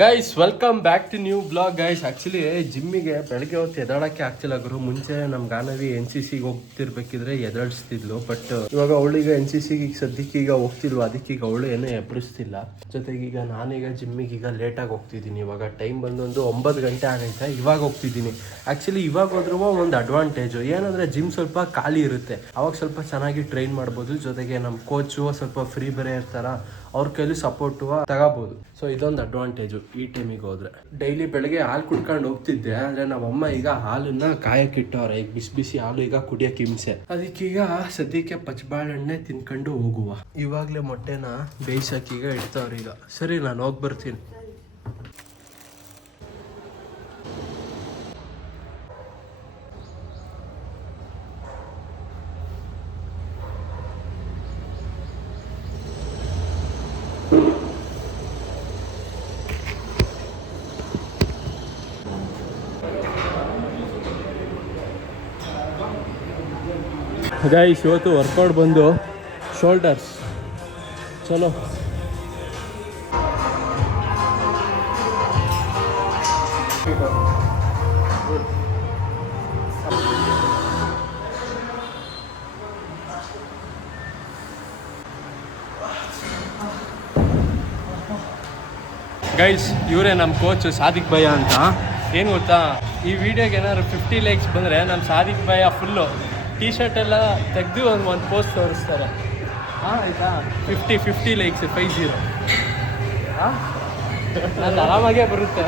Guys welcome back to new blog guys. Actually ಜಿಮ್ಮಿಗೆ ಬೆಳಗ್ಗೆ ಹೊತ್ತು ಎದಾಡೋಕ್ಕೆ ಆಗ್ತಿಲ್ಲ ಗುರು. ಮುಂಚೆ ನಮ್ಮ ಗಾನವಿ NCCಗೆ ಹೋಗ್ತಿರ್ಬೇಕಿದ್ರೆ ಎದಾಡಿಸ್ತಿದ್ಲು. ಬಟ್ ಇವಾಗ ಅವಳಿಗೆ NCCಗೆ ಈಗ ಸದ್ಯಕ್ಕೆ ಈಗ ಹೋಗ್ತಿಲ್ವ, ಅದಕ್ಕೆ ಈಗ ಅವಳು ಏನೂ ಎಬ್ಬರಿಸ್ತಿಲ್ಲ. ಜೊತೆಗೆ ಈಗ ನಾನೀಗ ಜಿಮ್ಮಿಗೆ ಈಗ ಲೇಟಾಗಿ ಹೋಗ್ತಿದ್ದೀನಿ. ಇವಾಗ ಟೈಮ್ ಬಂದೊಂದು 9 ಗಂಟೆ ಆಗೈತೆ. ಇವಾಗ ಹೋಗ್ತಿದ್ದೀನಿ. ಆ್ಯಕ್ಚುಲಿ ಇವಾಗ ಹೋದ್ರೂ ಒಂದು ಅಡ್ವಾಂಟೇಜು ಏನಂದರೆ ಜಿಮ್ ಸ್ವಲ್ಪ ಖಾಲಿ ಇರುತ್ತೆ, ಅವಾಗ ಸ್ವಲ್ಪ ಚೆನ್ನಾಗಿ ಟ್ರೈನ್ ಮಾಡ್ಬೋದು. ಜೊತೆಗೆ ನಮ್ಮ ಕೋಚು ಸ್ವಲ್ಪ ಫ್ರೀ ಬೇರೆ ಇರ್ತಾರ, ಅವ್ರ ಕೈಲಿ ಸಪೋರ್ಟು ತಗೋಬೋದು. ಸೊ ಇದೊಂದು ಅಡ್ವಾಂಟೇಜು ಈ ಟೈಮಿಗೆ ಹೋದ್ರೆ. ಡೈಲಿ ಬೆಳಗ್ಗೆ ಹಾಲು ಕುಡ್ಕೊಂಡು ಹೋಗ್ತಿದ್ದೆ, ಆದರೆ ನಮ್ಮಮ್ಮ ಈಗ ಹಾಲನ್ನ ಕಾಯಕ್ಕಿಟ್ಟವ್ರೆ. ಈಗ ಬಿಸಿ ಬಿಸಿ ಹಾಲು ಈಗ ಕುಡಿಯೋಕೆ ಹಿಂಸೆ. ಅದಕ್ಕೀಗ ಸದ್ಯಕ್ಕೆ ಪಚ್ಚಬಾಳೆಣ್ಣೆ ತಿನ್ಕೊಂಡು ಹೋಗುವ. ಇವಾಗಲೇ ಮೊಟ್ಟೆನ ಬೇಯಿಸೋಕೀಗ ಇಡ್ತಾವ್ರೆ. ಈಗ ಸರಿ, ನಾನು ಹೋಗಿ ಬರ್ತೀನಿ. ಗೈಸ್ ಇವತ್ತು ವರ್ಕೌಟ್ ಬಂದು ಶೋಲ್ಡರ್ಸ್. ಚಲೋ ಗೈಸ್, ಇವರೇ ನಮ್ಮ ಕೋಚ್ ಸಾದಿಕ್ ಭಯ್ಯ ಅಂತ. ಏನು ಗೊತ್ತಾ, ಈ ವಿಡಿಯೋಗೆ ಏನಾದ್ರು 50 ಲೈಕ್ಸ್ ಬಂದರೆ ನಮ್ಮ Sadiq bhaiya full T shirt ಎಲ್ಲ ತೆಗೆದು ಒಂದು ಪೋಸ್ಟ್ ತೋರಿಸ್ತಾರೆ. ಹಾಂ ಆಯಿತಾ, 50 ಲೈಕ್ಸ್ 50. ಹಾಂ, ಅದು ಆರಾಮಾಗೇ ಬರುತ್ತೆ.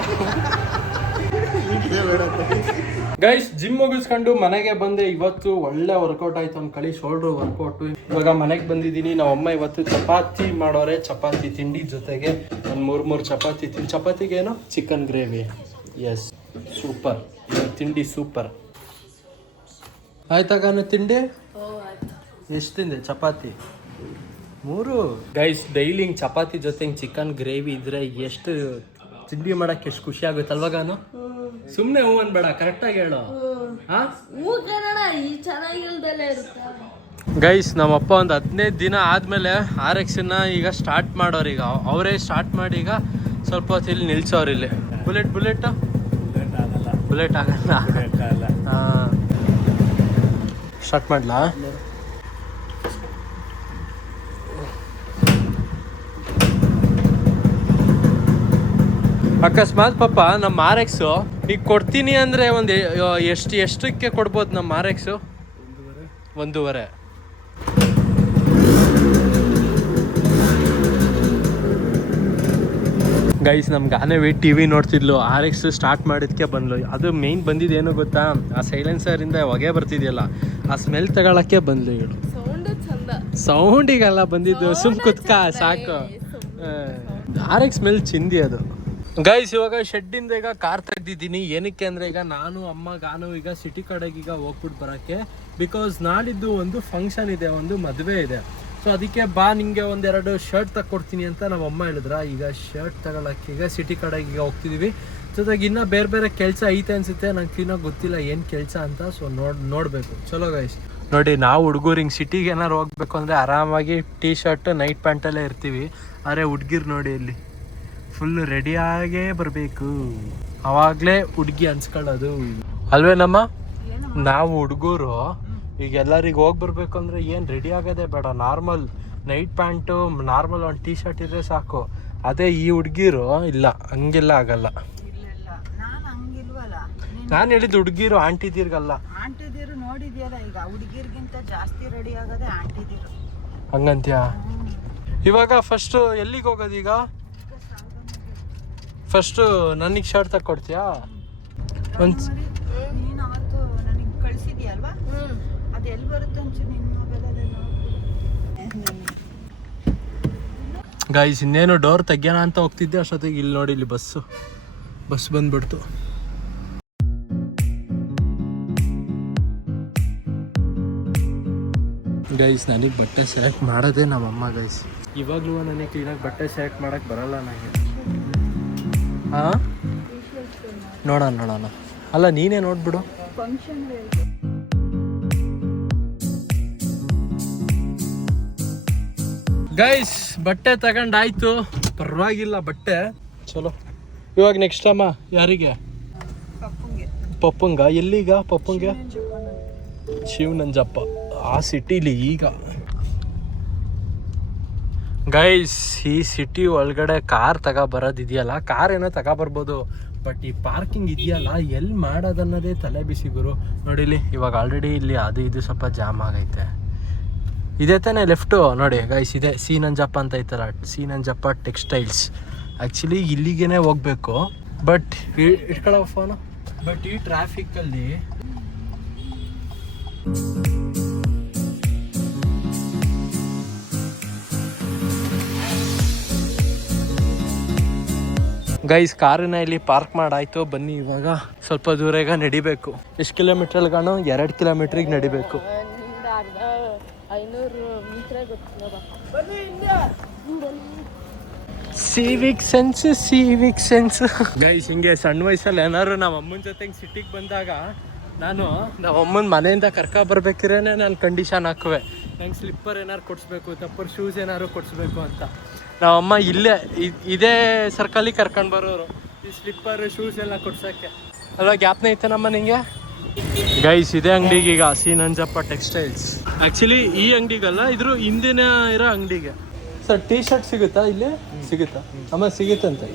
ಗೈಸ್, ಜಿಮ್ ಮುಗಿಸ್ಕೊಂಡು ಮನೆಗೆ ಬಂದೆ. ಇವತ್ತು ಒಳ್ಳೆ ವರ್ಕೌಟ್ ಆಯ್ತು ಅಂದ್ಕೊಳ್ಳಿ, ಶೋಲ್ಡ್ರ್ ವರ್ಕೌಟು. ಇವಾಗ ಮನೆಗೆ ಬಂದಿದ್ದೀನಿ. ನಮ್ಮಮ್ಮ ಇವತ್ತು ಚಪಾತಿ ಮಾಡೋರೆ. ಚಪಾತಿ ತಿಂಡಿ ಜೊತೆಗೆ ಒಂದು 3 ಚಪಾತಿ ಚಪಾತಿಗೇನು ಚಿಕನ್ ಗ್ರೇವಿ. Yes, super. ತಿಂಡಿ ಸೂಪರ್ ಆಯ್ತಾಗಾನು ತಿಂಡಿ. ಎಷ್ಟು ತಿಂದೆ ಚಪಾತಿ? 3. ಗೈಸ್, ಡೈಲಿ ಹಿಂಗೆ ಚಪಾತಿ ಜೊತೆ ಹಿಂಗೆ ಚಿಕನ್ ಗ್ರೇವಿ ಇದ್ರೆ ಎಷ್ಟು ತಿಂಡಿ ಮಾಡೋಕ್ಕೆ ಎಷ್ಟು ಖುಷಿ ಆಗುತ್ತೆ ಅಲ್ವಾಗಾನು. ಸುಮ್ಮನೆ ಹೂ ಅನ್ಬೇಡ, ಕರೆಕ್ಟಾಗಿ ಹೇಳು. ಗೈಸ್, ನಮ್ಮಪ್ಪ ಒಂದು 15 ದಿನ ಆದಮೇಲೆ RXನ ಈಗ ಸ್ಟಾರ್ಟ್ ಮಾಡೋರು. ಈಗ ಅವರೇ ಸ್ಟಾರ್ಟ್ ಮಾಡಿ ಈಗ ಸ್ವಲ್ಪ ಹೊತ್ತು ಇಲ್ಲಿ ನಿಲ್ಸೋರು. ಇಲ್ಲಿ ಬುಲೆಟ್ ಆಗಲ್ಲ. ಹಾಂ, ಸ್ಟಾರ್ಟ್ ಮಾಡಲಾ? ಅಕಸ್ಮಾತ್ ಪಾಪ ನಮ್ಮ RX ಈಗ ಕೊಡ್ತೀನಿ ಅಂದರೆ ಒಂದು ಎಷ್ಟಕ್ಕೆ ಕೊಡ್ಬೋದು ನಮ್ಮ RX? 1.5. ಗೈಸ್, ನಮ್ಮ ಗಾನವಿ TV ನೋಡ್ತಿದ್ಲು. RX ಸ್ಟಾರ್ಟ್ ಮಾಡಿದ್ಕೆ ಬಂದ್ಲು. ಅದು ಮೇಯ್ನ್ ಬಂದಿದ್ದೇನು ಗೊತ್ತಾ, ಆ ಸೈಲೆನ್ಸರಿಂದ ಹೊಗೆ ಬರ್ತಿದೆಯಲ್ಲ, ಆ ಸ್ಮೆಲ್ ತಗೊಳಕ್ಕೆ ಬಂದ್ಲು ಇವಳು. ಸೌಂಡಿಗೆಲ್ಲ ಬಂದಿದ್ದು, ಸುಮ್ ಕುತ್ಕ ಸಾಕು. RX ಸ್ಮೆಲ್ ಚಿಂದಿ ಅದು. ಗೈಸ್, ಇವಾಗ ಶೆಡ್ಡಿಂದ ಈಗ ಕಾರ್ ತೆಗ್ದಿದ್ದೀನಿ. ಏನಕ್ಕೆ ಅಂದರೆ ಈಗ ನಾನು ಅಮ್ಮ ಗಾನು ಈಗ ಸಿಟಿ ಕಡೆಗೆ ಈಗ ಹೋಗ್ಬಿಟ್ಟು ಬರೋಕ್ಕೆ. ಬಿಕಾಸ್ ನಾಳಿದ್ದು ಒಂದು ಫಂಕ್ಷನ್ ಇದೆ, ಒಂದು ಮದುವೆ ಇದೆ. ಸೊ ಅದಕ್ಕೆ ಬಾ, ನಿಂಗೆ 1-2 ಶರ್ಟ್ ತಗೊಡ್ತೀನಿ ಅಂತ ನಮ್ಮ ಅಮ್ಮ ಹೇಳಿದ್ರ. ಈಗ ಶರ್ಟ್ ತಗೊಳಕ್ಕೆ ಈಗ ಸಿಟಿ ಕಡೆಗೆ ಈಗ ಹೋಗ್ತಿದ್ದೀವಿ. ಜೊತೆಗೆ ಇನ್ನೂ ಬೇರೆ ಕೆಲಸ ಐತೆ ಅನಿಸುತ್ತೆ, ನಂಗೆ ಕ್ಲೀನಾಗಿ ಗೊತ್ತಿಲ್ಲ ಏನು ಕೆಲಸ ಅಂತ. ಸೊ ನೋಡಬೇಕು. ಚಲೋ ಗೈಸ್, ನೋಡಿ, ನಾವು ಹುಡುಗರು ಹಿಂಗೆ ಸಿಟಿಗೆ ಏನಾರು ಹೋಗ್ಬೇಕು ಅಂದರೆ ಆರಾಮಾಗಿ ಟೀ ಶರ್ಟ್ ನೈಟ್ ಪ್ಯಾಂಟಲ್ಲೇ ಇರ್ತೀವಿ. ಆದರೆ ಹುಡುಗಿರು ನೋಡಿ ಇಲ್ಲಿ ಫುಲ್ ರೆಡಿಯಾಗೇ ಬರಬೇಕು, ಅವಾಗಲೇ ಹುಡುಗಿ ಅನ್ಸ್ಕೊಳ್ಳೋದು ಅಲ್ವೇನಮ್ಮ. ನಾವು ಹುಡುಗರು ಈಗ ಎಲ್ಲರಿಗೆ ಹೋಗಿ ಬರಬೇಕು ಅಂದರೆ ಏನು ರೆಡಿ ಆಗೋದೇ ಬೇಡ. ನಾರ್ಮಲ್ ನೈಟ್ ಪ್ಯಾಂಟು, ನಾರ್ಮಲ್ ಒಂದು ಟೀ ಶರ್ಟ್ ಇದ್ರೆ ಸಾಕು. ಅದೇ ಈ ಹುಡುಗಿರು ಇಲ್ಲ, ಹಂಗೆಲ್ಲ ಆಗಲ್ಲ. ನಾನು ಹೇಳಿದ್ದು ಹುಡುಗಿರು, ಆಂಟಿದಿರ್ಗಲ್ಲ. ಆಂಟಿದಿರು ನೋಡಿದ್ಯಲ್ಲ, ಈಗ ಹುಡುಗಿರ್ಗಿಂತ ಜಾಸ್ತಿ ರೆಡಿ ಆಗೋದೇ ಆಂಟಿದಿರು. ಹಂಗಂತ್ಯಾ? ಇವಾಗ ಫಸ್ಟು ಎಲ್ಲಿಗೆ ಹೋಗೋದು? ಈಗ ಫಸ್ಟು ನನಗೆ ಶರ್ಟ್ ತಗೊಡ್ತೀಯಾ? ನೀನು ಅವತ್ತು ನನಗೆ ಕಳಿಸಿದ್ಯಲ್ವಾ, ಅದು ಎಲ್ಲಿ ಬರುತ್ತೆ ಒಂಚೂರು ನಿನ್ನ ಮೊಬೈಲಲ್ಲಿ. ಗೈಸ್, ಇನ್ನೇನು ಡೋರ್ ತೆಗ್ಯೋಣ ಅಂತ ಹೋಗ್ತಿದ್ದೆ, ಅಷ್ಟೊತ್ತಿಗೆ ಇಲ್ಲಿ ನೋಡಿ, ಇಲ್ಲಿ ಬಸ್ ಬಂದ್ಬಿಡ್ತು. ಗೈಸ್, ನನಗೆ ಬಟ್ಟೆ ಸೆಲೆಕ್ಟ್ ಮಾಡೋದೇ ನಮ್ಮಮ್ಮ. ಗೈಸ್, ಇವಾಗಲೂ ನನಗೆ ಕ್ಲೀನಾಗಿ ಬಟ್ಟೆ ಸೆಲೆಕ್ಟ್ ಮಾಡೋಕ್ಕೆ ಬರಲ್ಲ ನನಗೆ. ಹಾಂ, ನೋಡೋಣ. ಅಲ್ಲ, ನೀನೇ ನೋಡ್ಬಿಡು. ಗೈಸ್ ಬಟ್ಟೆ ತಗೊಂಡಾಯ್ತು, ಪರವಾಗಿಲ್ಲ ಬಟ್ಟೆ ಚಲೋ. ಇವಾಗ ನೆಕ್ಸ್ಟ್ ಅಮ್ಮ ಯಾರಿಗೆ? ಪಪ್ಪಂಗೆ. ಪಪ್ಪಂಗ ಎಲ್ಲಿಗ? ಪಪ್ಪಂಗೆ ಶಿವನಂಜಪ್ಪ ಆ ಸಿಟಿಲಿ ಈಗ. ಗೈಸ್ ಈ ಸಿಟಿ ಒಳಗಡೆ ಕಾರ್ ಬರೋದಿದೆಯಲ್ಲ, ಕಾರ್ ಏನೋ ಬರ್ಬೋದು, ಬಟ್ ಈ ಪಾರ್ಕಿಂಗ್ ಇದೆಯಲ್ಲ ಎಲ್ಲಿ ಮಾಡೋದನ್ನೋದೇ ತಲೆ ಬಿಸಿ ಗುರು. ನೋಡಿಲಿ ಇವಾಗ ಆಲ್ರೆಡಿ ಇಲ್ಲಿ ಅದು ಇದು ಸ್ವಲ್ಪ ಜಾಮ್ ಆಗೈತೆ. ಇದೇ ತಾನೇ ಲೆಫ್ಟು ನೋಡಿ ಗೈಸ್, ಇದೆ ಸಿ ನಂಜಪ್ಪ ಅಂತ ಐತಲ್ಲ, ಸಿ ನಂಜಪ್ಪ ಟೆಕ್ಸ್ಟೈಲ್ಸ್. ಆ್ಯಕ್ಚುಲಿ ಇಲ್ಲಿಗೇನೆ ಹೋಗ್ಬೇಕು, ಬಟ್ ಇಟ್ಕೊಳ್ಳೋ ಫೋನು. ಬಟ್ ಈ ಟ್ರಾಫಿಕ್ಕಲ್ಲಿ ಗೈಸ್ ಕಾರನ್ನ ಇಲ್ಲಿ ಪಾರ್ಕ್ ಮಾಡಾಯ್ತು. ಬನ್ನಿ ಇವಾಗ ಸ್ವಲ್ಪ ದೂರ ಈಗ ನಡಿಬೇಕು. ಎಷ್ಟು ಕಿಲೋಮೀಟ್ರಲ್ಗಾನು? 2 ಕಿಲೋಮೀಟ್ರಿಗೆ ನಡಿಬೇಕು. Civic sense guys. ಹಿಂಗೆ ಸಣ್ಣ ವಯಸ್ಸಲ್ಲಿ ಏನಾದ್ರು ನಮ್ಮ ಅಮ್ಮನ ಜೊತೆಗೆ ಸಿಟಿಗೆ ಬಂದಾಗ ನಾನು ನಮ್ಮ ಅಮ್ಮನ ಮನೆಯಿಂದ ಬರ್ಬೇಕಿರೇನೆ ನಾನು ಕಂಡೀಷನ್ ಹಾಕುವೆ, ನಂಗೆ ಸ್ಲಿಪ್ಪರ್ ಏನಾರು ಕೊಡಿಸ್ಬೇಕು, ತಪ್ಪರ್ ಶೂಸ್ ಏನಾದ್ರು ಕೊಡಿಸ್ಬೇಕು ಅಂತ. ನಾವಮ್ಮ ಇಲ್ಲೇ ಇದೇ ಸರ್ಕಲಿಗೆ ಕರ್ಕೊಂಡು ಬರೋರು ಈ ಸ್ಲಿಪ್ಪರ್ ಶೂಸ್ ಎಲ್ಲ ಕೊಡ್ಸೋಕ್ಕೆ. ಅಲ್ವಾ ಗ್ಯಾಪ್ನ ಐತೆ ನಮ್ಮ ನಿಂಗೆ ಗೈಸ್. ಇದೇ ಅಂಗಡಿಗೆ ಈಗ ಸಿ ನಂಜಪ್ಪ ಟೆಕ್ಸ್ಟೈಲ್ಸ್. ಆ್ಯಕ್ಚುಲಿ ಈ ಅಂಗಡಿಗಲ್ಲ, ಇದ್ರ ಹಿಂದಿನ ಇರೋ ಅಂಗಡಿಗೆ. ಸರ್ ಟೀ ಶರ್ಟ್ ಸಿಗುತ್ತಾ ಇಲ್ಲಿ? ಸಿಗುತ್ತಾ ಅಮ್ಮ? ಸಿಗುತ್ತಂತೆ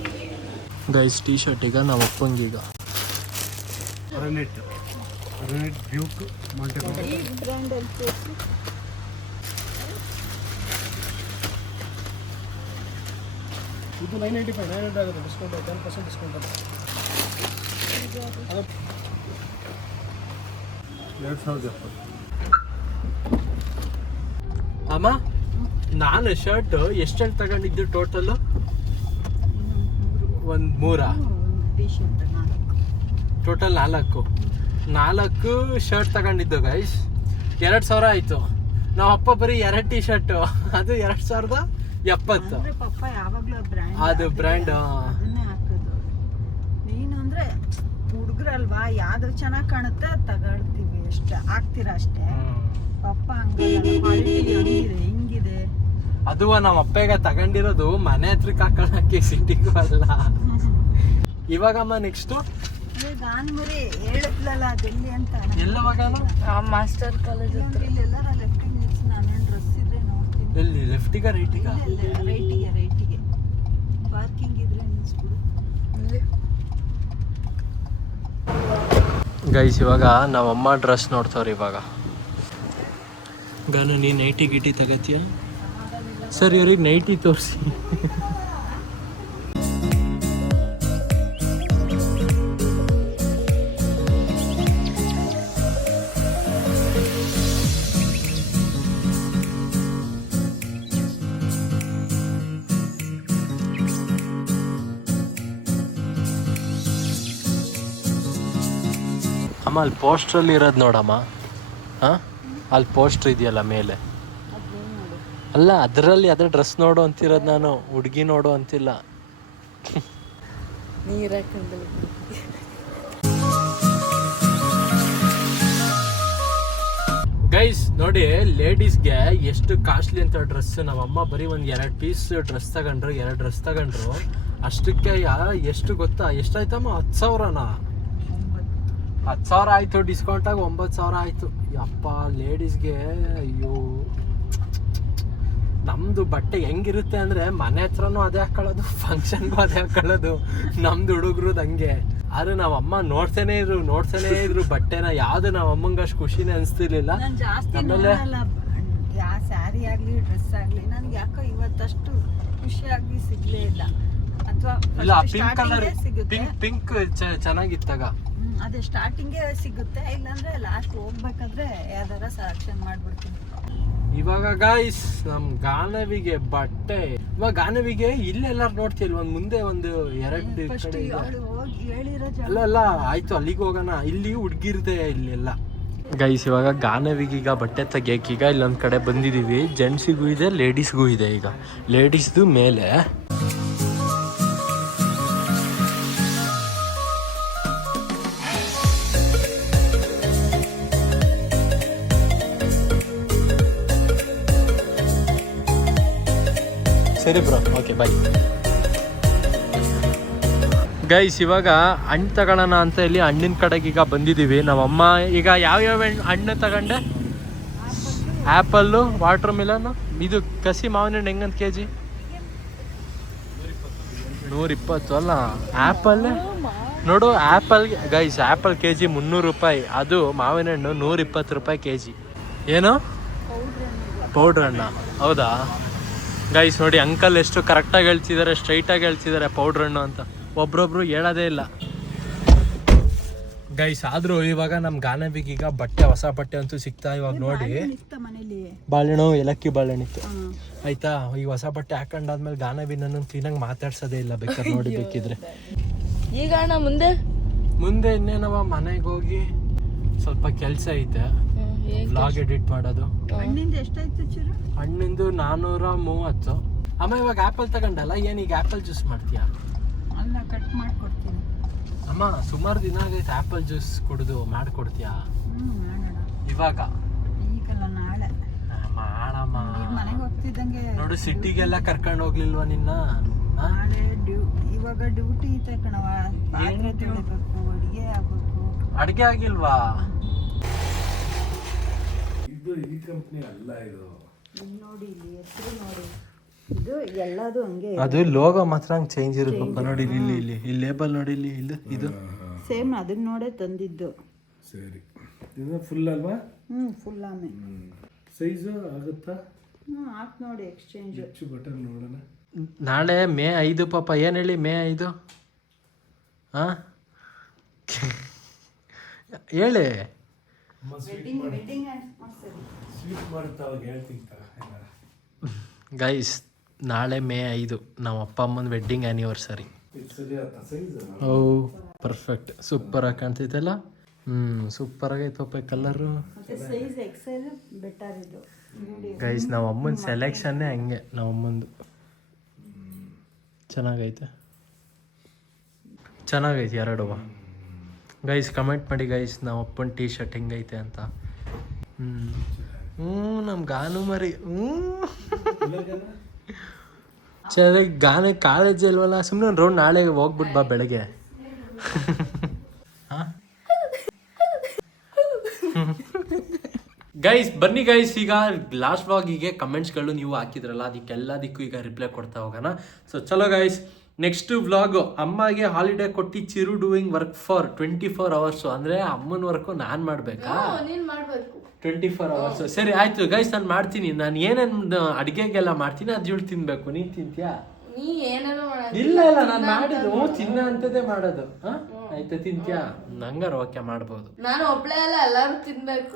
ಗೈಸ್ ಟೀ ಶರ್ಟ್. ಈಗ ನಾವು ಅಪ್ಪಂಗೀಗ ಇದು 995 ಆಗುತ್ತೆ. ಡಿಸ್ಕೌಂಟ್ 10% ಡಿಸ್ಕೌಂಟ್ ಅಂತ 2070. ಅಮ್ಮ ನಾನು ಶರ್ಟ್ ಎಷ್ಟು ತಗೊಂಡಿದ್ದು ಟೋಟಲ್? ಒಂದು 3 ಟೋಟಲ್ 4 ಶರ್ಟ್ ತಗೊಂಡಿದ್ದು ಗೈಸ್. 2000 ಆಯಿತು. ನಾವು ಅಪ್ಪ ಬರೀ 2 ಟೀ ಶರ್ಟು, ಅದು 2070. ಅದು ಬ್ರ್ಯಾಂಡ್. ನೀನು ಅಂದ್ರೆ ಹುಡುಗರಲ್ವಾ, ಯಾವ್ದು ಚೆನ್ನಾಗಿ ಕಾಣುತ್ತೆ ಅದು ತಗೊಳ್ತೀವಿ ಅಷ್ಟೇ, ಆಗ್ತೀರಾ ಅಷ್ಟೇ. ಪಪ್ಪ ಹಂಗಲ್ಲ, ಕ್ವಾಲಿಟಿ ಹಂಗಿದೆ ಹಿಂಗಿದೆ. ಅದು ನಮ್ಮ ಅಪ್ಪಗ ತಗೊಂಡಿರೋದು ಮನೆ ಹತ್ರಕ್ಕೆ ಹಾಕೊಳ್ಳಕ್ಕೆ, ಸಿಟಿಗೂ ಅಲ್ಲ. ಇವಾಗಮ್ಮ ನೆಕ್ಸ್ಟು ಗಾನ್ಮರಿ ಹೇಳಿದ್ಲಲ್ಲ ಅದೆಲ್ಲಿ ಅಂತ. ಎಲ್ಲವಾಗ? ಮಾಸ್ಟರ್ ಕಾಲೇಜ್ ಹತ್ರ. ಇಲ್ಲೆಲ್ಲರ ಲೆಫ್ಟಿಗೆ ನಿಲ್ಸಿ, ನಾನೇನು ಡ್ರೆಸ್ ಇದ್ರೆ ನೋಡ್ತೀನಿ. ಎಲ್ಲಿ ಲೆಫ್ಟಿಗ ರೈಟಿಗ? ರೈಟಿಗೆ ಪಾರ್ಕಿಂಗ್ ಇದ್ರೆ ನಿಲ್ಸ್ಬಿಡು. ಗೈಸ್ ಇವಾಗ ನಾವಮ್ಮ ಡ್ರೆಸ್ ನೋಡ್ತಾವ್ರಿ. ಇವಾಗ ಗಾನು ನೀ ನೈಟಿ ಗಿಟಿ ತಗತ್ತೀಯ? ಸರ್ ಇವ್ರಿಗೆ ನೈಟಿ ತೋರಿಸಿ. ಅಮ್ಮ ಅಲ್ಲಿ ಪೋಸ್ಟ್ರಲ್ಲಿ ಇರೋದು ನೋಡಮ್ಮ. ಹಾಂ ಅಲ್ಲಿ ಪೋಸ್ಟ್ರ್ ಇದೆಯಲ್ಲ ಮೇಲೆ, ಅಲ್ಲ ಅದರಲ್ಲಿ ಅದ್ರ ಡ್ರೆಸ್ ನೋಡು ಅಂತಿರೋದು ನಾನು, ಹುಡುಗಿ ನೋಡು ಅಂತಿಲ್ಲ. ಗೈಸ್ ನೋಡಿ ಲೇಡೀಸ್ಗೆ ಎಷ್ಟು ಕಾಸ್ಟ್ಲಿ ಅಂತ ಡ್ರೆಸ್. ನಮ್ಮಮ್ಮ ಬರೀ ಒಂದು 2 ಪೀಸ್ ಡ್ರೆಸ್ ತಗೊಂಡ್ರು, 2 ಡ್ರೆಸ್ ತಗೊಂಡ್ರು. ಅಷ್ಟಕ್ಕೆ ಎಷ್ಟು ಗೊತ್ತಾ? ಎಷ್ಟಾಯ್ತಮ್ಮ? 10,000ನಾ? 10,000 ಆಯಿತು. ಡಿಸ್ಕೌಂಟಾಗಿ 9,000 ಆಯಿತು. ಯಪ್ಪ ಲೇಡೀಸ್ಗೆ ಅಯ್ಯೋ. ನಮ್ಮದು ಬಟ್ಟೆ ಹೆಂಗಿರುತ್ತೆ ಅಂದರೆ ಮನೆ ಹತ್ರನೂ ಅದೇ ಹಾಕೊಳ್ಳೋದು, ಫಂಕ್ಷನ್ಗೂ ಅದೇ ಹಾಕೊಳ್ಳೋದು ನಮ್ದು ಹುಡುಗ್ರದ್ದು ಹಂಗೆ. ಆದ್ರೆ ನಾವಮ್ಮ ನೋಡ್ತಾನೆ ಇದ್ರು ಬಟ್ಟೆನ. ಯಾವ್ದು ನಾವು ಅಮ್ಮಂಗೆ ಅಷ್ಟು ಖುಷಿನೇ ಅನಿಸ್ತಿರ್ಲಿಲ್ಲ. ಆಮೇಲೆ ಯಾವ ಸ್ಯಾರಿ ಆಗಲಿ ಡ್ರೆಸ್ ಆಗಲಿ ನನ್ಗೆ ಯಾಕೋ ಇವತ್ತಷ್ಟು ಖುಷಿಯಾಗಿ ಸಿಗ್ಲೇ ಇಲ್ಲ. ಅಥವಾ ಇಲ್ಲ ಪಿಂಕ್ ಕಲರ್, ಪಿಂಕ್ ಚೆನ್ನಾಗಿತ್ತಾಗ. ಅದೇ ಸ್ಟಾರ್ಟಿಂಗೇ ಸಿಗುತ್ತೆ, ಇಲ್ಲಾಂದ್ರೆ ಲಾಸ್ಟ್ ಹೋಗ್ಬೇಕಾದ್ರೆ ಯಾವ್ದಾರ ಸೆಲೆಕ್ಷನ್ ಮಾಡ್ಬಿಡ್ತೀನಿ. ಇವಾಗ ಗಾಯ್ಸ್ ನಮ್ ಗಾನವಿಗೆ ಬಟ್ಟೆ. ಇವಾಗ ಗಾನವಿಗೆ ಇಲ್ಲೆಲ್ಲಾರು ನೋಡ್ತೀವಿ, ಒಂದ್ ಮುಂದೆ ಒಂದು 2 ಕಡೆ ಅಲ್ಲ ಆಯ್ತು, ಅಲ್ಲಿಗೆ ಹೋಗೋಣ. ಇಲ್ಲಿ ಹುಡ್ಗಿರ್ದೆ ಇಲ್ಲೆಲ್ಲ. ಗೈಸ್ ಇವಾಗ ಗಾನವಿಗೀಗ ಬಟ್ಟೆ ತೆಗಿಯಕ್ಕೀಗ ಇಲ್ಲೊಂದ್ ಕಡೆ ಬಂದಿದೀವಿ. ಜೆಂಟ್ಸಿಗೂ ಇದೆ, ಲೇಡೀಸ್ಗೂ ಇದೆ. ಈಗ ಲೇಡೀಸ್ದು ಮೇಲೆ ಸರಿ ಬ್ರೋ, ಓಕೆ ಬಾಯ್. ಗೈಸ್ ಇವಾಗ ಹಣ್ಣು ತಗೊಳ್ಳೋಣ ಅಂತ ಇಲ್ಲಿ ಹಣ್ಣಿನ ಕಡೆಗೆ ಈಗ ಬಂದಿದ್ದೀವಿ. ನಮ್ಮಮ್ಮ ಈಗ ಯಾವ್ಯಾವ ಹಣ್ಣು ತಗೊಂಡೆ? ಆ್ಯಪಲ್ಲು, ವಾಟರ್ ಮಿಲನ್ನು, ಇದು ಕಸಿ ಮಾವಿನ ಹಣ್ಣು ಹೆಂಗಂತ ಕೆಜಿ 120 ಅಲ್ಲ. ಆ್ಯಪಲ್ ನೋಡು, ಆ್ಯಪಲ್ ಗೈಸ್ ಆ್ಯಪಲ್ ಕೆಜಿ 300 ರೂಪಾಯಿ. ಅದು ಮಾವಿನ ಹಣ್ಣು 120 ರೂಪಾಯಿ ಕೆಜಿ. ಏನು ಪೌಡ್ರ್ ಹಣ್ಣ? ಹೌದಾ ಗೈಸ್ ನೋಡಿ, ಅಂಕಲ್ ಎಷ್ಟು ಕರೆಕ್ಟಾಗಿ ಹೇಳ್ತಿದ್ದಾರೆ, ಸ್ಟ್ರೈಟಾಗಿ ಹೇಳ್ತಿದ್ದಾರೆ ಪೌಡ್ರ್ ಹಣ್ಣು ಅಂತ. ಒಬ್ರೊಬ್ರು ಹೇಳೋದೇ ಇಲ್ಲ ಗೈಸ್. ಆದ್ರೂ ಇವಾಗ ನಮ್ ಗಾನವಿಗೆ ಈಗ ಬಟ್ಟೆ, ಹೊಸ ಬಟ್ಟೆ ಅಂತೂ ಸಿಗ್ತಾ ಇವಾಗ ನೋಡಿ. ಬಾಳೆಹಣ್ಣು, ಏಲಕ್ಕಿ ಬಾಳೆಹಣ್ಣು ಇತ್ತು ಆಯ್ತಾ. ಈಗ ಹೊಸ ಬಟ್ಟೆ ಹಾಕೊಂಡಾದ್ಮೇಲೆ ಗಾನವಿ ನನ್ನ ಕ್ಲೀನಾಗಿ ಮಾತಾಡ್ಸೋದೇ ಇಲ್ಲ, ಬೇಕಾದ್ರೆ ನೋಡಿ ಬೇಕಿದ್ರೆ. ಈಗ ಅಣ್ಣ ಮುಂದೆ ಇನ್ನೇನವ ಮನೆಗೆ ಹೋಗಿ ಸ್ವಲ್ಪ ಕೆಲಸ ಐತೆ, ವ್ಲಾಗ್ ಎಡಿಟ್ ಮಾಡೋದು. ಹಣ್ಣಿಂದ ಎಷ್ಟಾಯ್ತು ಚಿರು? ಹಣ್ಣಿಂದು 430. ಅಮ್ಮ ಇವಾಗ ಆ್ಯಪಲ್ ತಗೊಂಡಲ್ಲ, ಏನೀಗ ಆ್ಯಪಲ್ ಜ್ಯೂಸ್ ಮಾಡ್ತೀಯಾ? ಅಲ್ಲ, ಕಟ್ ಮಾಡ್ಕೊಡ್ತೀನಿ. ಅಮ್ಮ ಸುಮಾರು ದಿನ ಆಗೈತೆ ಆ್ಯಪಲ್ ಜ್ಯೂಸ್ ಕುಡಿದು, ಮಾಡ್ಕೊಡ್ತೀಯಾ? ಮಾಡೋಣ. ಇವಾಗ ಈಗಲ್ಲ, ನಾಳೆ ಮಾಡಮ್ಮ. ಮನೆಗೆ ಹೋಗ್ತಿದ್ದಂಗೆ ನೋಡು, ಸಿಟಿಗೆಲ್ಲ ಕರ್ಕೊಂಡು ಹೋಗ್ಲಿಲ್ವಾ ನಿನ್ನ? ನಾಳೆ ಇವಾಗ ಡ್ಯೂಟಿ ಐತೆ ಕಣವ. ಪಾತ್ರೆ ತೊಳಿಬೇಕು, ಅಡಿಗೆ ಆಗ್ಬೇಕು. ಅಡ್ಗೆ ಆಗಿಲ್ವಾ? ಇದು ಈ ಕಂಪ್ನಿ ಅಲ್ಲ ಇದು. ನೋಡಿ ಇಲ್ಲಿ ಹೆಸರು ನೋಡಿ, ಇದು ಎಲ್ಲದು ಹಂಗೆ. ಅದು ಲೋಗೋ ಮಾತ್ರ ಹಂಗೆ ಚೇಂಜ್ ಇರುತ್ತೆ ನೋಡಿ. ಇಲ್ಲಿ ಇಲ್ಲಿ ಇಲ್ಲಿ ಲೇಬಲ್ ನೋಡಿ, ಇಲ್ಲಿ ಇಲ್ಲಿ ಇದು ಸೇಮ್ ಅದನ್ನ ನೋಡೇ ತಂದಿದ್ದು. ಸರಿ, ಇದು ಫುಲ್ ಅಲ್ವಾ? ಫುಲ್ ಆಮೆ. ಸೈಜು ಆಗುತ್ತಾ? ಹಾಕ್ ನೋಡಿ, ಎಕ್ಸ್ಚೇಂಜ್. ಹೆಚ್ಚು ಬಟನ್ ನೋಡೋಣ. ನಾಳೆ ಮೇ 5 ಪಾಪ. ಏನು ಹೇಳಿ ಮೇ 5? ಹಾಂ ಹೇಳಿ. ಸ್ವೀಟ್ ಮಾಡುತ್ತಾವಾಗ ಹೇಳ್ತೀನಿ. ಗೈಸ್ ನಾಳೆ ಮೇ 5 ನಮ್ಮ ಅಪ್ಪ ಅಮ್ಮನ ವೆಡ್ಡಿಂಗ್ ಆ್ಯನಿವರ್ಸರಿ. ಸರಿ ಆಯ್ತಾ ಸೈಜ್? ಓ ಪರ್ಫೆಕ್ಟ್, ಸೂಪರಾಗಿ ಕಾಣ್ತೈತಲ್ಲ. ಸೂಪರ್ ಆಗೈತಪ್ಪ ಕಲರು. ಸೈಜ್ ಎಕ್ಸೆಲ್ ಬೆಟರ್ ಇದು. ಗೈಸ್ ನಮ್ಮ ಅಮ್ಮನ ಸೆಲೆಕ್ಷನ್ನೇ ಹಂಗೆ. ನಮ್ಮ ಅಮ್ಮಂದು ಚೆನ್ನಾಗೈತೆ ಎರಡುವ. ಗೈಸ್ ಕಮೆಂಟ್ ಮಾಡಿ ಗೈಸ್, ನಮ್ಮ ಅಪ್ಪನ ಟೀ ಶರ್ಟ್ ಹೆಂಗೈತೆ ಅಂತ. ನಮ್ಮ ಗಾನು ಮರಿ ಚೆನ್ನಾಗಿ. ಗಾನ ಕಾಲೇಜ್ ಇಲ್ವಲ್ಲ, ಸುಮ್ಮನೆ ಒಂದು ರೌಂಡ್ ನಾಳೆ ಹೋಗ್ಬಿಟ್ಟು ಬಾ ಬೆಳಗ್ಗೆ. ಹಾಂ ಗೈಸ್ ಬನ್ನಿ ಗೈಸ್, ಈಗ ಲಾಸ್ಟ್ ವ್ಲಾಗಿಗೆ ಕಮೆಂಟ್ಸ್ಗಳು ನೀವು ಹಾಕಿದ್ರಲ್ಲ, ಅದಕ್ಕೆಲ್ಲದಕ್ಕೂ ಈಗ ರಿಪ್ಲೈ ಕೊಡ್ತಾ ಹೋಗೋಣ. ಸೊ ಚಲೋ ಗೈಸ್, ನೆಕ್ಸ್ಟ್ ವ್ಲಾಗು ಅಮ್ಮಗೆ ಹಾಲಿಡೇ ಕೊಟ್ಟು Chiru doing work for 24 hours. ಅಂದರೆ ಅಮ್ಮನ ವರ್ಕು ನಾನು ಮಾಡಬೇಕಾ? 24 hours. ಸರಿ ಆಯ್ತು ಗೈಸ್, ನಾನು ಮಾಡ್ತೀನಿ. ನಾನು ಏನೇನು ಅಡುಗೆಗೆಲ್ಲ ಮಾಡ್ತೀನಿ ಅದು ಇವಳು ತಿನ್ಬೇಕು. ನೀನು ತಿಂತೀಯಾ? ಇಲ್ಲ ನಾನು ಮಾಡಿದ್ದು ತಿನ್ನ ಅಂತದೇ ಮಾಡೋದು. ಆಯ್ತಾ, ತಿಂತ್ಯಾ? ನಂಗಾರ ಓಕೆ ಮಾಡ್ಬೋದು. ನಾನು ಒಬ್ಳೆ ಅಲ್ಲ, ಎಲ್ಲರೂ ತಿನ್ಬೇಕು.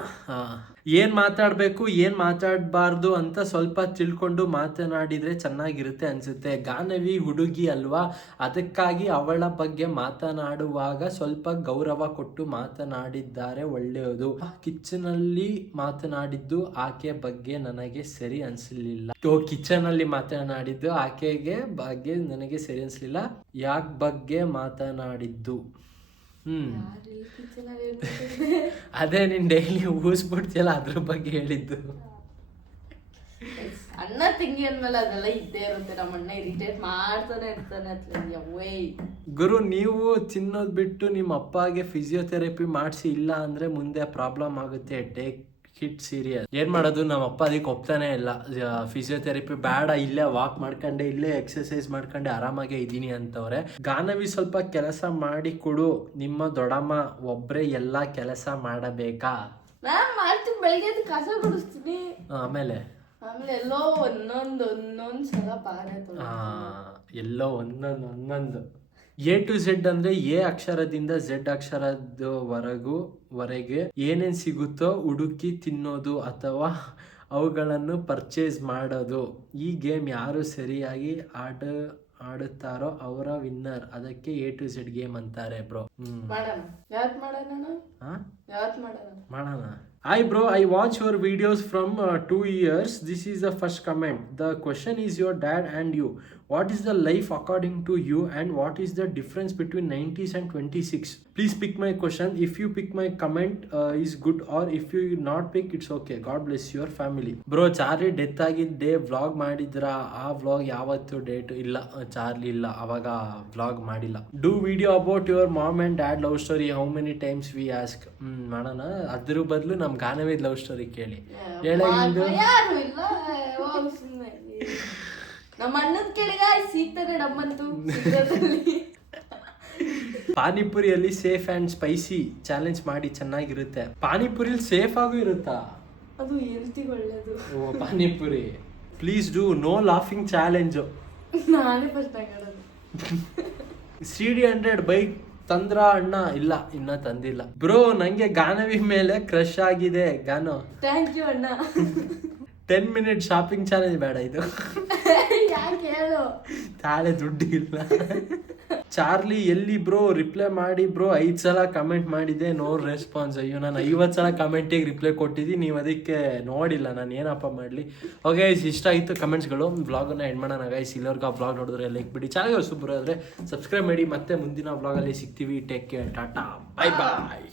ಏನ್ ಮಾತಾಡ್ಬೇಕು, ಏನ್ ಮಾತಾಡಬಾರ್ದು ಅಂತ ಸ್ವಲ್ಪ ತಿಳ್ಕೊಂಡು ಮಾತನಾಡಿದ್ರೆ ಚೆನ್ನಾಗಿರುತ್ತೆ ಅನ್ಸುತ್ತೆ. ಗಾನವಿ ಹುಡುಗಿ ಅಲ್ವಾ, ಅದಕ್ಕಾಗಿ ಅವಳ ಬಗ್ಗೆ ಮಾತನಾಡುವಾಗ ಸ್ವಲ್ಪ ಗೌರವ ಕೊಟ್ಟು ಮಾತನಾಡಿದ್ದಾರೆ ಒಳ್ಳೆಯದು. ಕಿಚನ್ ಅಲ್ಲಿ ಮಾತನಾಡಿದ್ದು ಆಕೆ ಬಗ್ಗೆ ನನಗೆ ಸರಿ ಅನ್ಸಲಿಲ್ಲ. ಕಿಚನ್ ಅಲ್ಲಿ ಮಾತನಾಡಿದ್ದು ಆಕೆಗೆ ಬಗ್ಗೆ ನನಗೆ ಸರಿ ಅನ್ಸಲಿಲ್ಲ. ಯಾಕೆ ಬಗ್ಗೆ ಮಾತನಾಡಿದ್ದು? ಅದೇ ನೀನ್ ಡೈಲಿ ಊಸ್ಬಿಡ್ತಿಯಲ್ಲ, ಅದ್ರ ಬಗ್ಗೆ ಹೇಳಿದ್ದು. ಅಣ್ಣ ತಂಗಿ ಅಂದ್ಮೇಲೆ ಅದೆಲ್ಲ ಇದ್ದೇ ಇರುತ್ತೆ. ನಮ್ಮ ಅಣ್ಣ ಇರಿಟೇಟ್ ಮಾಡ್ತಾನೆ ಇರ್ತಾನೆ. ಗುರು, ನೀವು ತಿನ್ನೋದು ಬಿಟ್ಟು ನಿಮ್ಮ ಅಪ್ಪಗೆ ಫಿಸಿಯೋಥೆರಪಿ ಮಾಡಿಸಿ, ಇಲ್ಲ ಅಂದ್ರೆ ಮುಂದೆ ಪ್ರಾಬ್ಲಮ್ ಆಗುತ್ತೆ. Take hit serious. ಏನ್ ಮಾಡೋದು, ನಮ್ಮ ಅಪ್ಪ ಅದಕ್ಕೆ ಒಪ್ತಾನೆ ಇಲ್ಲ. ಫಿಸಿಯೋಥೆರಪಿ ಬೇಡ, ಇಲ್ಲೇ ವಾಕ್ ಮಾಡ್ಕೊಂಡೆ, ಇಲ್ಲೇ ಎಕ್ಸರ್ಸೈಸ್ ಮಾಡ್ಕೊಂಡೆ ಆರಾಮಾಗೆ ಇದ್ದೀನಿ ಅಂತವ್ರೆ. ಗಾನವಿ ಸ್ವಲ್ಪ ಕೆಲಸ ಮಾಡಿ ಕೊಡು, ನಿಮ್ಮ ದೊಡ್ಡಮ್ಮ ಒಬ್ರೆ ಎಲ್ಲಾ ಕೆಲಸ ಮಾಡಬೇಕಾ? ನಾನ್ ಮಾಡ್ತೀನಿ, ಬೆಳಿಗ್ಗೆ ಕಸ ಗುಡಿಸ್ತೀನಿ. ಆಮೇಲೆ ಎಲ್ಲೋ ಒಂದೊಂದು ಸಲ ಪಾರೆ ಎಲ್ಲೋ ಒಂದೊಂದು A to Z ಅಂದ್ರೆ A ಅಕ್ಷರದಿಂದ Z ಅಕ್ಷರದವರೆಗೆ ಏನೇನ್ ಸಿಗುತ್ತೋ ಹುಡುಕಿ ತಿನ್ನೋದು ಅಥವಾ ಅವುಗಳನ್ನು ಪರ್ಚೇಸ್ ಮಾಡೋದು. ಈ ಗೇಮ್ ಯಾರು ಸರಿಯಾಗಿ ಆಡುತ್ತಾರೋ ಅವರ ವಿನ್ನರ್. ಅದಕ್ಕೆ A to Z ಗೇಮ್ ಅಂತಾರೆ ಬ್ರೋ. ಮಾಡೋಣ. Hi bro, I watch your videos from 2 years. This is the first comment. The question is your dad and you. What is the life according to you and what is the difference between 90s and 26? Please pick my question. If you pick my comment is good or if you not pick it's okay. God bless your family. Bro, Charlie death ಆಗಿದ್ದ day vlog ಮಾಡಿದ್ರ? ಆ vlog ಯಾವತ್ತು date ಇಲ್ಲ, Charlie ಇಲ್ಲ, ಅವಾಗ vlog ಮಾಡಿಲ್ಲ. Do video about your ma'am and dad love story, how many times we ask. ಮಾಡೋಣ. ಅದ್ರ ಬದಲು ನಮ್ಮ ಗಾನವಿದ್ ಲವ್ ಸ್ಟೋರಿ ಕೇಳಿ. ಯಾರು ಇಲ್ಲ, ಯಾವಾಗ ಸುಮ್ಮನೆ ನಮ್ಮ ಅಣ್ಣನ ಕೇಳಿಗ ಸಿಗ್ತದೆ ನಮ್ಮಂತೂ. ಪಾನಿಪುರಿಯಲ್ಲಿ ಸೇಫ್ ಅಂಡ್ ಸ್ಪೈಸಿ ಚಾಲೆಂಜ್ ಮಾಡಿ, ಚೆನ್ನಾಗಿರುತ್ತೆ. ಪಾನಿಪುರಿಲಿ ಸೇಫ್ ಆಗೂ ಇರುತ್ತಾ? ಅದು ಹೆಲ್ತಿಗೆ ಒಳ್ಳೇದು. Oh, panipuri. Please do no laughing challenge. ನಾನೇ ಫಸ್ಟ್ ಆಗೋದು. CD100 ಬೈಕ್ ತಂದ್ರ ಅಣ್ಣ? ಇಲ್ಲ, ಇನ್ನ ತಂದಿಲ್ಲ. ಬ್ರೋ, ನಂಗೆ ಗಾನವಿ ಮೇಲೆ ಕ್ರಶ್ ಆಗಿದೆ. ಗಾನೋ, ಥ್ಯಾಂಕ್ ಯು ಅಣ್ಣ. 10 minute ಶಾಪಿಂಗ್ ಚಾಲೆಂಜ್ ಬೇಡ ಇದು. ಯಾಕೆ ಹೇಳು? ತಾಳೆ ದುಡ್ಡು ಇಲ್ಲ. ಚಾರ್ಲಿ ಎಲ್ಲಿ ಬ್ರೋ? ರಿಪ್ಲೈ ಮಾಡಿ ಬ್ರೋ. 5 ಸಲ ಕಮೆಂಟ್ ಮಾಡಿದೆ, ನೋ ರೆಸ್ಪಾನ್ಸ್. ಅಯ್ಯೋ, ನಾನು 50 ಸಲ ಕಮೆಂಟಿಗೆ ರಿಪ್ಲೈ ಕೊಟ್ಟಿದ್ದೀನಿ, ನೀವು ಅದಕ್ಕೆ ನೋಡಿಲ್ಲ. ನಾನು ಏನಪ್ಪ ಮಾಡಲಿ? ಓಕೆ, ಇಷ್ಟ ಆಯಿತು ಕಮೆಂಟ್ಸ್ಗಳು. ವ್ಲಾಗನ್ನು ಎಂಡ್ ಮಾಡೋಣ ಗೈಸ್. ಇಲ್ಲವ್ರಿಗೆ ಆ ವ್ಲಾಗ್ ನೋಡಿದ್ರೆ ಲೈಕ್ ಬಿಡಿ. ಚಾನಲ್ಗೆ ಹೊಸಬ್ರು ಆದರೆ ಸಬ್ಸ್ಕ್ರೈಬ್ ಮಾಡಿ. ಮತ್ತೆ ಮುಂದಿನ ವ್ಲಾಗಲ್ಲಿ ಸಿಗ್ತೀವಿ. ಟೇಕ್ ಕೇರ್, ಟಾಟಾ, ಬೈ ಬಾಯ್.